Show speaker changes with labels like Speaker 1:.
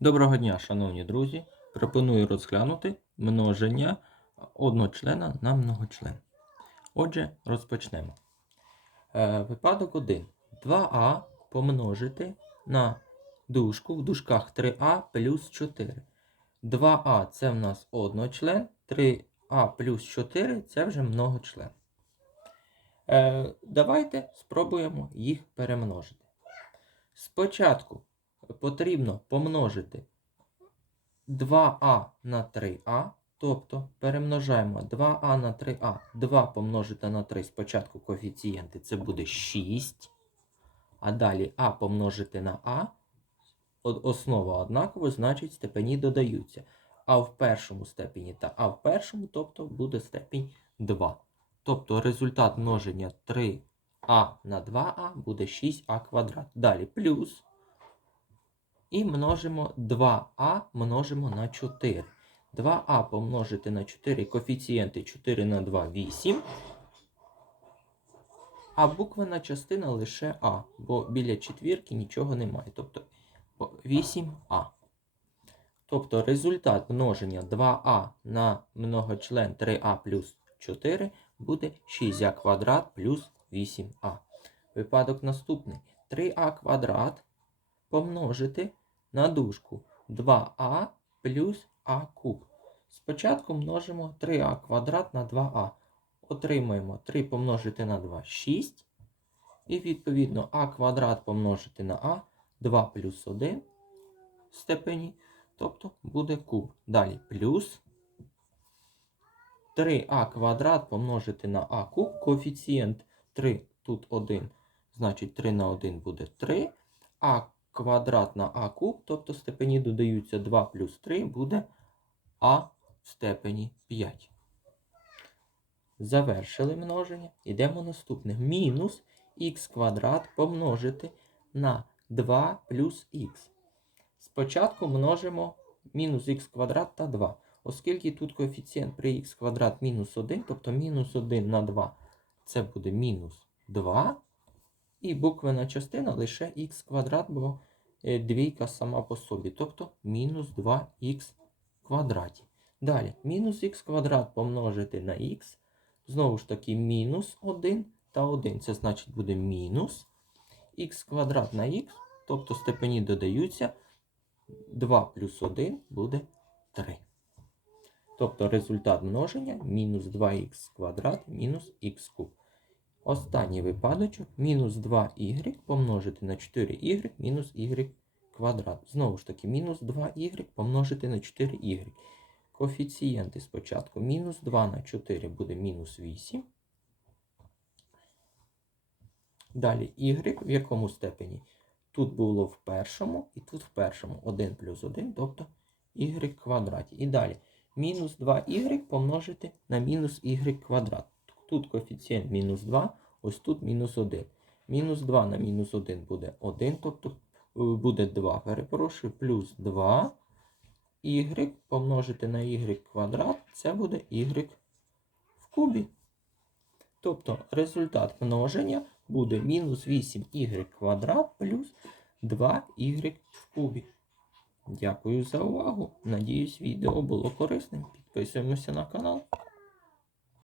Speaker 1: Доброго дня, шановні друзі! Пропоную розглянути множення одночлена на многочлен. Отже, розпочнемо. Е, випадок 1. 2а помножити на дужку в дужках 3а плюс 4. 2а це в нас одночлен, 3а плюс 4 це вже многочлен. Е, давайте спробуємо їх перемножити. Спочатку потрібно помножити 2а на 3а, тобто перемножаємо 2а на 3а. 2 помножити на 3 спочатку коефіцієнти це буде 6. А далі а помножити на а. Основа однакова, значить степені додаються. А в першому степені та а в першому, тобто буде степінь 2. Тобто результат множення 3а на 2а буде 6а квадрат. Далі плюс. І множимо 2а множимо на 4. 2а помножити на 4 коефіцієнти 4 на 2 8. А буквена частина лише А, бо біля четвірки нічого немає. Тобто 8а. Тобто результат множення 2а на многочлен 3а плюс 4 буде 6а квадрат плюс 8а. Випадок наступний. 3а квадрат помножити на дужку 2а плюс а куб. Спочатку множимо 3а квадрат на 2а. Отримаємо 3 помножити на 2 6. І відповідно а квадрат помножити на а 2 плюс 1 в степені. Тобто буде куб. Далі плюс 3а квадрат помножити на а куб. Коефіцієнт 3 тут 1. Значить 3 на 1 буде 3. А квадрат на а куб, тобто степені додаються 2 плюс 3 буде а в степені 5. Завершили множення. Йдемо наступне. Мінус х квадрат помножити на 2 плюс х. Спочатку множимо мінус х квадрат та 2. Оскільки тут коефіцієнт при х квадрат мінус 1, тобто мінус 1 на 2 це буде мінус 2. І буквена частина лише х квадрат, бо двійка сама по собі, тобто мінус 2х квадраті. Далі, мінус х квадрат помножити на х. Знову ж таки, мінус 1 та 1. Це значить буде мінус х квадрат на х, тобто степені додаються. 2 плюс 1 буде 3. Тобто результат множення мінус 2х квадрат мінус х куб. Останній випадочок мінус 2y помножити на 4y мінус y квадрат. Знову ж таки, мінус 2y помножити на 4y. Коефіцієнти спочатку. Мінус 2 на 4 буде мінус 8. Далі y в якому степені? Тут було в першому і тут в першому. 1 плюс 1, тобто y квадраті. І далі мінус 2y помножити на мінус y квадрат. Тут коефіцієнт мінус 2, ось тут мінус 1. Мінус 2 на мінус 1 буде 1, тобто е, буде 2, перепрошую, плюс 2 y помножити на y квадрат, це буде y в кубі. Тобто результат множення буде мінус 8y квадрат плюс 2y в кубі. Дякую за увагу. Надіюсь, відео було корисним. Підписуємося на канал.